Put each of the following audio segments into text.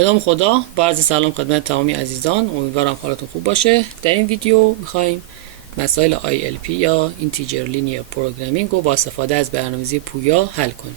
به نام خدا، با عرض سلام خدمت تمامی عزیزان. امیدوارم حالتون خوب باشه. در این ویدیو میخوایم مسائل ILP یا Integer Linear Programming رو با استفاده از برنامه‌ریزی پویا حل کنیم.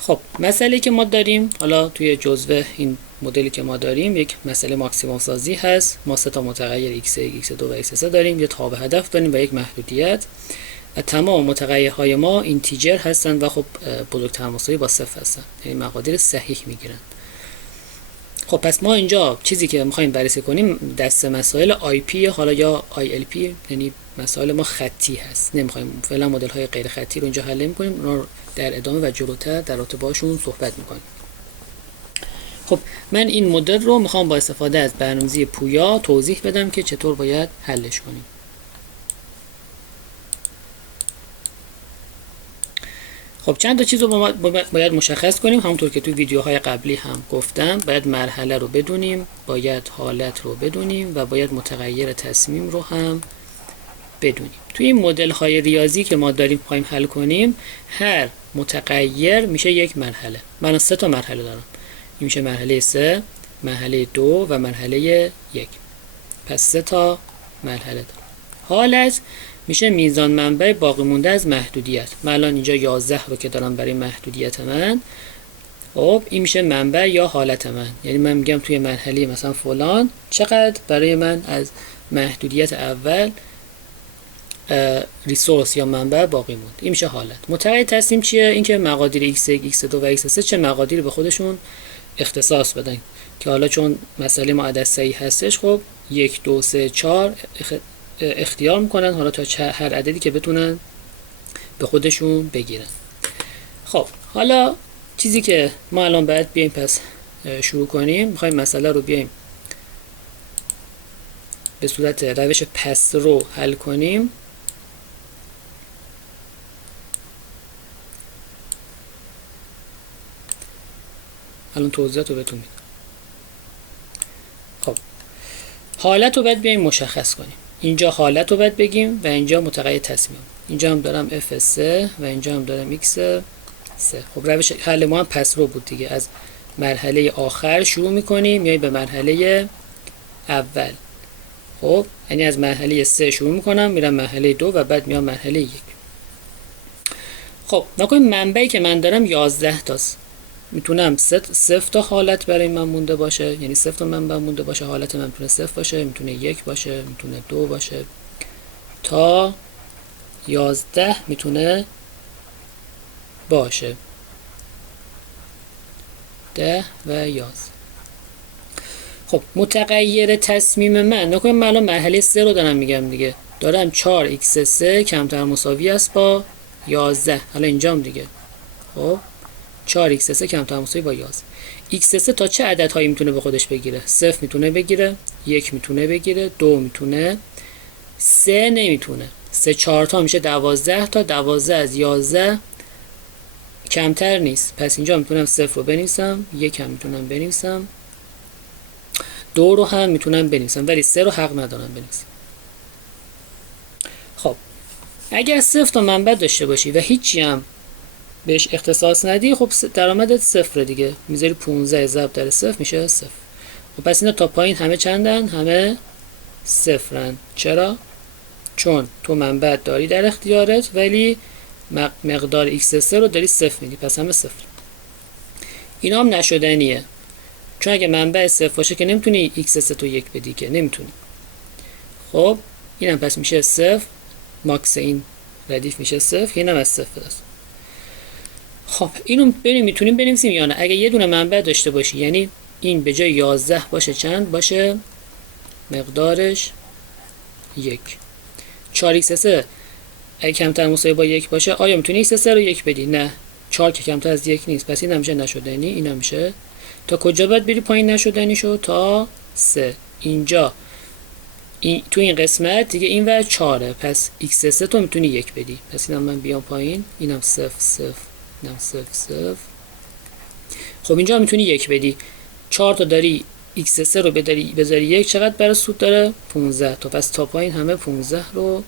خب مسئله که ما داریم، حالا توی جزوه این مدلی که ما داریم یک مسئله ماکسیموم سازی هست. ما سه تا متغیر x1 x2 و x3 داریم، یه تابع هدف داریم و یک محدودیت و تمام متغیرهای ما اینتیجر هستند و خب بزرگتر مساوی با صفر هستند، یعنی مقادیر صحیح میگیرن. خب پس ما اینجا چیزی که میخوایم بررسی کنیم دسته مسائل IP حالا یا ILP، یعنی مسائل ما خطی هست. نمیخوایم فعلا مدل های غیر خطی رو اینجا حل میکنیم، اونا رو در ادامه و جلوتر در رابطه باشون صحبت میکنیم. خب من این مدل رو میخوام با استفاده از برنامه‌ریزی پویا توضیح بدم که چطور باید حلش کنیم. خب چند تا چیز رو باید مشخص کنیم. همونطور که تو ویدیوهای قبلی هم گفتم، باید مرحله رو بدونیم، باید حالت رو بدونیم و باید متغیر تصمیم رو هم بدونیم. توی این مدل های ریاضی که ما داریم خواهیم حل کنیم، هر متغیر میشه یک مرحله. من 3 تا مرحله دارم. این میشه مرحله 3، مرحله 2 و مرحله 1. پس 3 تا مرحله دارم. حالت میشه میزان منبع باقی مونده از محدودیت. من الان اینجا 11 رو که دارم برای محدودیت من، خب این میشه منبع یا حالت من. یعنی من میگم توی مرحله مثلا فلان چقدر برای من از محدودیت اول ریسورس یا منبع باقی موند. این میشه حالت. متغیر تصمیم چیه؟ اینکه مقادیر x1 x2 و x3 چه مقادیر به خودشون اختصاص بدن، که حالا چون مسئله ما عدد صحیح هستش، خب 1 2 3 4 اختیار میکنن حالا تا هر عددی که بتونن به خودشون بگیرن. خب حالا چیزی که ما الان باید بیایم پس شروع کنیم، میخوایم مسئله رو بیایم به صورت روش پس رو حل کنیم. الان توضیحات رو بهتون میدم. خب حالت رو باید بیایم مشخص کنیم. اینجا حالت رو باید بگیم و اینجا متغیر تصمیم. اینجا هم دارم f3 و اینجا هم دارم x3. خب روش حل ما هم پس رو بود دیگه. از مرحله آخر شروع میکنیم میای به مرحله اول. خب یعنی از مرحله 3 شروع میکنم میرم مرحله 2 و بعد میام مرحله 1. خب نکنیم منبعی که من دارم 11 تاست. میتونم 0 تا حالت برای من مونده باشه، یعنی 0 تا منبع مونده باشه. حالت من میتونه 0 باشه، میتونه 1 باشه، میتونه 2 باشه، تا 11 میتونه باشه، 10 و 11. خب متغیر تصمیم من نکنیم من الان مرحله 3 رو دارم میگم دیگه. دارم 4x3 کمتر مساوی است با 11. حالا اینجام دیگه خب 4x3 کمتر مساوی با 11. x3 تا چه عددهایی میتونه به خودش بگیره؟ 0 میتونه بگیره، 1 میتونه بگیره، 2 میتونه، 3 نمیتونه. 3 4 تا میشه 12 تا. 12 از 11 کمتر نیست. پس اینجا میتونم 0 رو بنویسم، 1 هم میتونم بنویسم، 2 رو هم میتونم بنویسم، ولی 3 رو حق ندارم بنویسم. خب اگر 0 تا منبع داشته باشی و هیچی هم بهش اختصاص ندی، خب درآمدت 0 دیگه. میذاری 15 ضرب در 0 میشه 0. خب پس اینا تا پایین همه چندن؟ همه 0 چرا؟ چون تو منبع داری در اختیارت ولی مقدار x3 رو داری 0 میدی، پس همه 0. اینا هم نشدنیه، چون اگه منبع 0 باشه که نمیتونی x3 تو 1 بدی، که نمیتونی. خب اینم پس میشه 0، ماکس این ردیف میشه 0، اینم از 0 است. خب اینو میتونیم بنویسیم یا نه؟ اگه یه دونه منبع داشته باشی، یعنی این به جای 11 باشه چند باشه؟ مقدارش 1. 4x3 اگه کمتر مساوی با 1 باشه، آیا میتونی x3 رو 1 بدی؟ نه. 4 که کمتر از 1 نیست، پس این هم میشه نشدنی. این هم میشه تا کجا باید بری پایین نشدنی شو؟ تا 3. اینجا تو این قسمت دیگه این ور 4، پس x3 تو میتونی 1 بدی. پس اینم من بیام پایین، اینم 0 0 اینم 0 0. خب اینجا میتونی 1 بدی. 4 تا داری x3 رو بذاری 1 چقدر برای سود داره؟ 15 تا. پس تا پایین همه 15 رو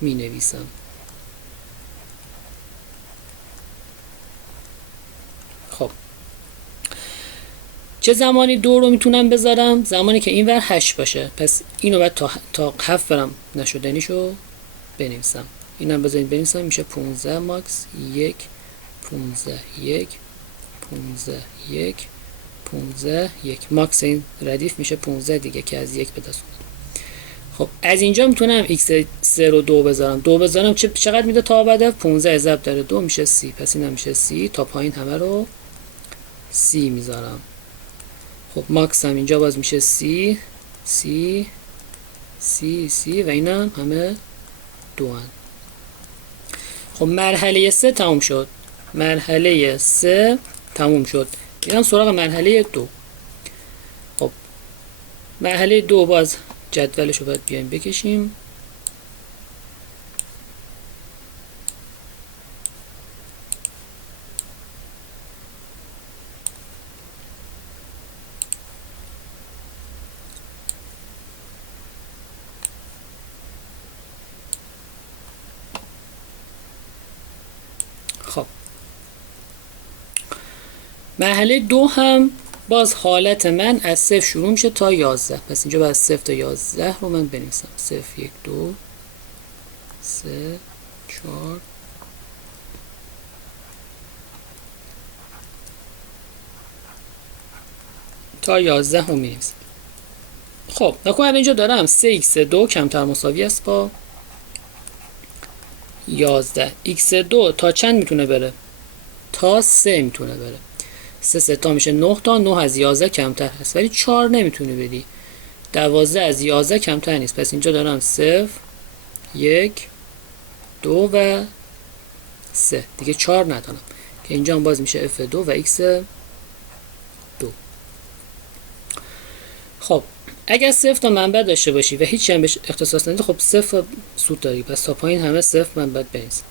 می نویسم. خب چه زمانی 2 رو میتونم بذارم؟ زمانی که اینور 8 باشه. پس اینو باید تا 7 برم نشدنیشو بنویسم. اینم بذارید بنویسم، میشه 15 ماکس 1 15 1 15 1 15 1 ماکس این ردیف میشه 15 دیگه که از 1 به دست اومد. خب از اینجا میتونم x 3 رو 2 بذارم. 2 بذارم چقدر میده تا ابد؟ 15 ضرب در 2 میشه 30. پس اینم میشه 30. تا پایین همه رو 30 میذارم. خب ماکس هم اینجا باز میشه 30 30 30 30 و اینم همه 2 هن. خب مرحله 3 تموم شد. مرحله 3 تموم شد. میرم سراغ مرحله 2. خب مرحله 2 باز جدولش رو باید بیایم بکشیم. خب مرحله 2 هم باز حالت من از 0 شروع میشه تا 11. پس اینجا باید 0 تا 11 رو من بنویسم. 0 1 2 3 4 تا 11 رو می‌نویسم. خب نکن اینجا دارم 3x2 کمتر مساوی است با 11. x2 تا چند میتونه بره؟ تا 3 میتونه بره. 3 تا میشه 9 تا 9 از 11 کمتر هست ولی 4 نمیتونه بدی. 12 از 11 کمتر نیست. پس اینجا دارم 0 1 2 و 3 دیگه 4 ندارم که اینجا هم باز میشه f2 و x2. خب اگر 0 تا منبع داشته باشی و هیچی هم بهش اختصاص ندی، خب 0 سود داری. پس تا پایین همه 0 منبع بنویسم.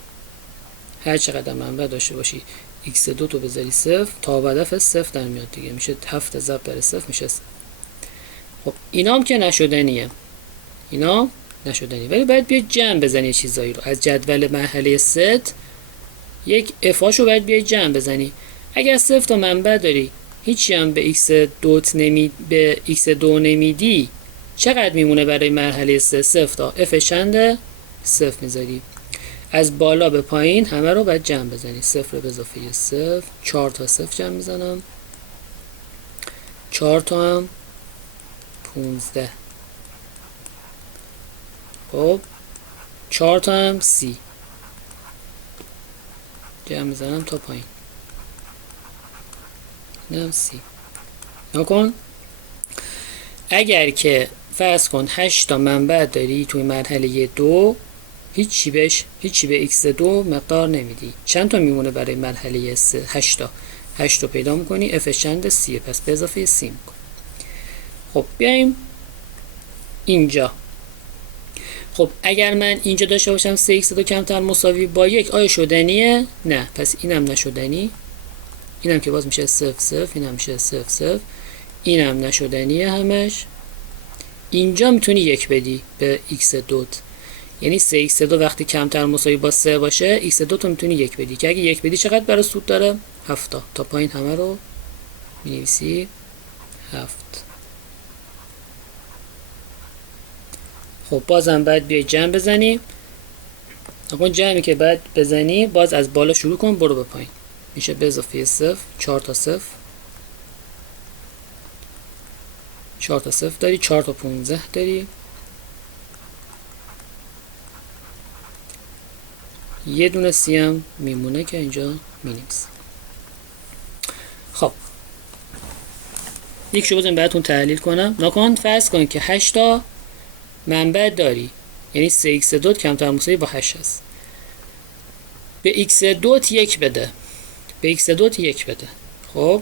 هر چقدر منبع داشته باشی x2 تو بذاری 0 تا ابد 0 در میاد دیگه، میشه 7 ضرب در 0 میشه 0. خب اینا هم که نشدنیه، اینا نشدنی، ولی باید بیای جمع بزنی چیزایی رو از جدول مرحله ست. یک افاشو باید بیای جمع بزنی. اگر 0 تا منبع داری هیچی هم به x2 نمیدی، چقدر میمونه برای مرحله 3؟ 0 تا f چنده؟ 0 میذاری. از بالا به پایین همه رو باید جمع بزنی. 0 به اضافه 0 4 تا 0 جمع میزنم. 4 تا هم 15. خب 4 تا هم 30 جمع میزنم تا پایین. اینم 30. نکن اگر که فرض کن 8 تا منبع داری توی مرحله 2، هیچی به x2 مقدار نمیدی. چند تا میمونه برای مرحله 3؟ 8 تا. 8 تا پیدا میکنی. f چنده؟ 30. پس به اضافه 30 میکنی. خب بیایم اینجا. خب اگر من اینجا داشته باشم 3x2 کمتر مساوی با 1، آیا شدنیه؟ نه. پس اینم نشدنی. اینم که باز میشه 0 0. اینم میشه 0 0. اینم نشدنیه همش. اینجا میتونی 1 بدی به x2. یعنی 3x2 وقتی کمتر مساوی با 3 باشه x2 تو میتونی 1 بدی که اگه 1 بدی چقدر برای سود داره؟ 7 تا پایین همه رو می‌نویسی 7. خب بازم باید بیای جمع بزنی. اون جمعی که باید بزنی باز از بالا شروع کن برو به پایین. میشه به اضافه 0 4 تا 0 4 تا 0 داری. 4 تا 15 داری. یه دونه 30 هم میمونه که اینجا می‌نویسم. خب یک شو بزنیم براتون تحلیل کنم. نکن فرض کن که 8 تا منبع داری، یعنی 3x2 کمتر مساوی با 8 هست. به x2 1 بده. به x2 1 بده. خب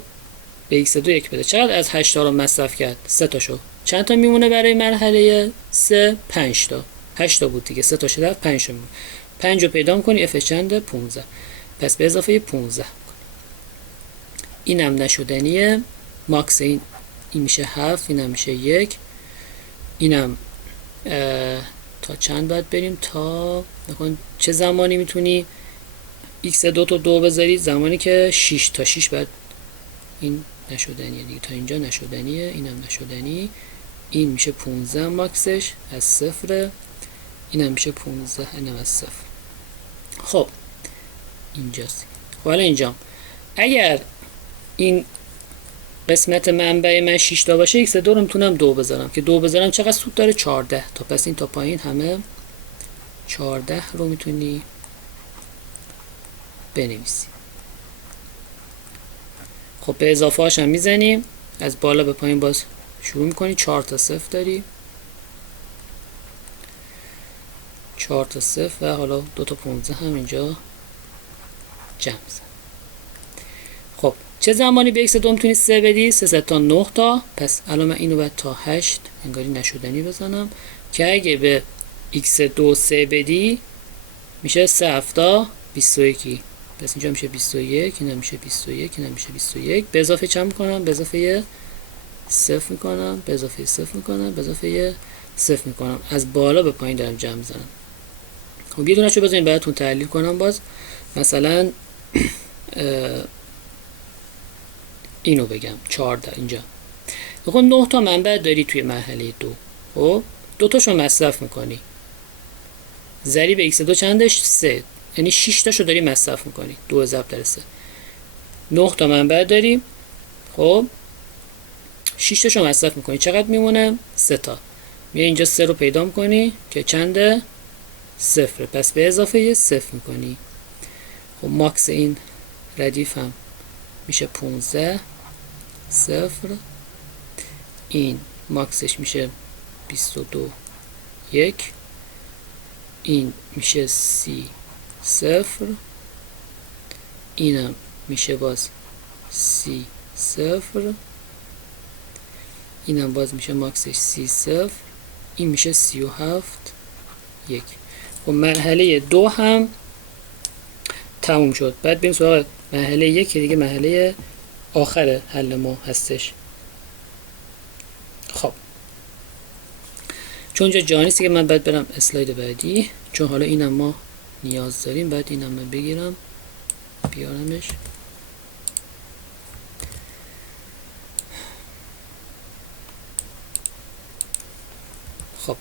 به x2 1 بده. چقدر از 8 تا رو مصرف کرد؟ 3 تاشو. چند تا میمونه برای مرحله 3؟ 5 تا. 8 تا بود دیگه. 3 تا شده 5 تا میمونه. 5 رو پیدا می‌کنی. f چنده؟ 15. پس به اضافه 15 اینم نشدنیه. ماکس این میشه 7. اینم میشه 1. اینم تا چند باید بریم؟ تا نکن چه زمانی میتونی x2 تو 2 بذاری؟ زمانی که 6 تا 6 باید این نشدنیه دیگه، تا اینجا نشدنیه، اینم نشدنی. این میشه 15 ماکسش از صفره، اینم میشه 15، اینم از صفر. خب اینجاست. خب حالا اینجا اگر این قسمت منبع من 6 تا باشه x2 رو میتونم 2 بذارم که 2 بذارم چقدر سود داره؟ 14 تا. پس این تا پایین همه 14 رو میتونی بنویسی. خب به اضافه هاش هم میزنیم، از بالا به پایین باز شروع میکنی. 4 تا 0 داری، 4 تا 0 و حالا 2 تا 15 هم اینجا جمع زن. خب چه زمانی به x2 میتونی 3 بدی؟ 3 تا 9 تا. پس الان من اینو باید تا 8 انگاری نشدنی بزنم که اگه به x2 3 بدی میشه 3 هفتا 21. پس اینجا میشه 21، اینا میشه 21، اینا میشه 21. به اضافه چند میکنم؟ به اضافه 0 میکنم، به اضافه 0 میکنم، به اضافه 0 میکنم. از بالا به پایین دارم جمع میزنم. خب یه دونه‌شو بذارین براتون تحلیل کنم باز. مثلا اینو بگم 14 اینجا. خب 9 تا منبع داری توی مرحله 2. خب 2 تاشو مصرف میکنی. ضریب x2 چندش؟ 3. یعنی 6 تاشو داری مصرف میکنی. 2 ضرب در 3. 9 تا منبع داریم. خب 6 تاشو مصرف میکنی. چقدر میمونه؟ 3 تا. میای اینجا 3 رو پیدا میکنی که چنده؟ 0. پس به اضافه 0 میکنی. خب ماکس این ردیف هم میشه 15 0. این ماکسش میشه 22 1. این میشه 30 0. اینم میشه باز 30 0. اینم باز میشه ماکسش 30 0. این میشه 37 1. خب مرحله 2 هم تموم شد. بعد بریم سراغ مرحله 1 که دیگه مرحله آخر حل ما هستش. خب چون اینجا جا نیست که من باید برم اسلاید بعدی، چون حالا اینم ما نیاز داریم. بعد اینم من بگیرم بیارمش. خب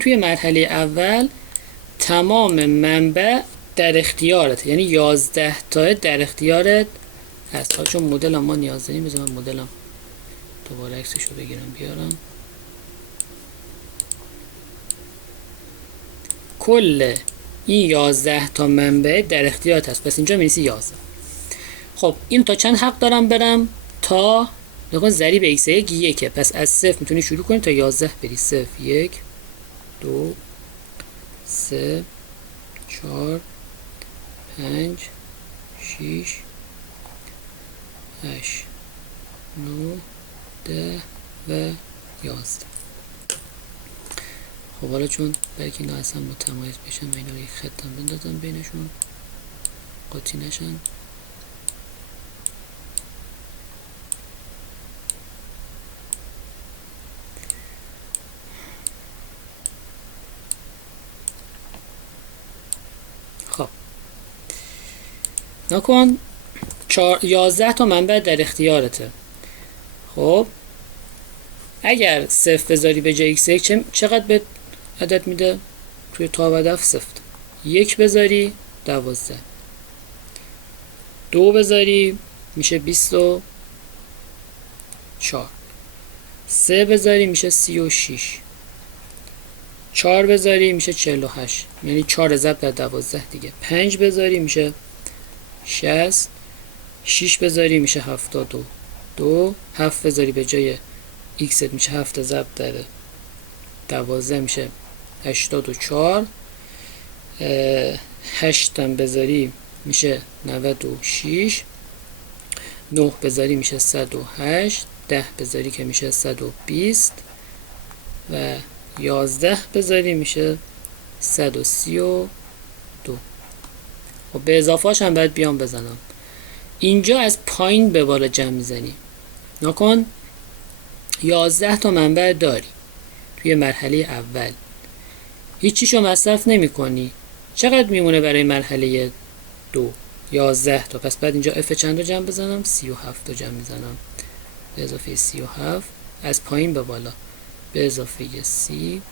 توی مرحله اول تمام منبع در اختیارت، یعنی 11 تا در اختیارت هست. چون مدل ما نیاز داریم، بذار من مدلم دوباره عکسش رو بگیرم بیارم. کل این 11 تا منبع در اختیارت هست. پس اینجا می‌نویسی 11. خب این تا چند حق دارم برم؟ تا نگاه ضریب x1 1. پس از 0 میتونی شروع کنی تا 11 بری. 0 1 2 3 4 5 6 8 9 10 و 11. خب حالا چون بلکه اینا اصلا متمایز بشن و اینا یک خطم بندازم بینشون قاطی نشن. خب نکن 11 تا منبع در اختیارته. خب اگر 0 بذاری به جای x1 چقدر به عدد میده؟ توی تا و دف 0. 1 بذاری 12. 2 بذاری میشه 24. 3 بذاری میشه 36. 4 بذاری میشه 48. یعنی 4 ضرب در 12 دیگه. 5 بذاری میشه 60. 6 بذاری میشه 72. 2 7 بذاری به جای x میشه 7 ضرب در 12 میشه 84. 8 هم بذاری میشه 96. 9 بذاری میشه 108. 10 بذاری که میشه 120 و 11 بذاری میشه 132. خب به اضافه‌اش هم باید بیام بزنم. اینجا از پایین به بالا جمع میزنی. نکن 11 تا منبع داری توی مرحله اول، هیچیشو مصرف نمی کنی. چقدر میمونه برای مرحله 2؟ 11 تا. پس بعد اینجا اف چند رو جمع بزنم؟ 37 رو جمع میزنم. به اضافه 37 از پایین به بالا، به اضافه سی،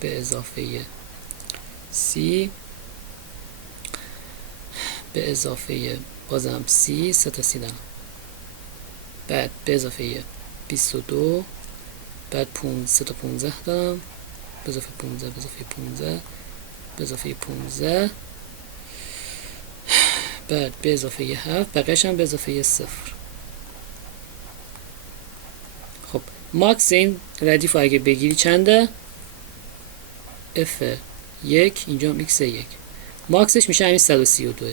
به اضافه سی، به اضافه بازم سی، 3 تا 30 دارم. بعد به اضافه 22، بعد 3 تا 15 دارم، به اضافه 15، به اضافه 15، به اضافه 15، بعد به اضافه 7، بقیه‌اش هم به اضافه 0. خب ماکس این ردیف رو اگه بگیری چنده؟ F1 اینجا هم X1، ماکسش میشه همین 132.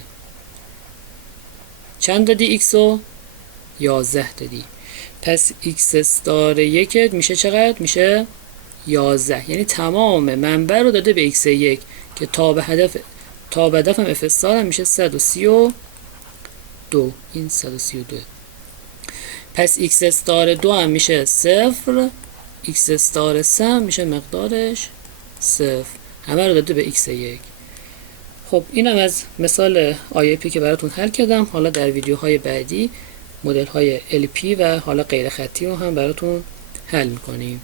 چند دادی X رو؟ 11 دادی. پس X استار 1 میشه چقدر؟ میشه 11. یعنی تمام منبع رو داده به X1 که تا به هدف هم F استار هم میشه 132. این 132. پس X استار 2 هم میشه 0، X استار 3 هم میشه مقدارش 0. همه رو داده به X1. خب اینم از مثال IAP که براتون حل کردم. حالا در ویدیوهای بعدی مدل های LP و حالا غیر خطی رو هم براتون حل میکنیم.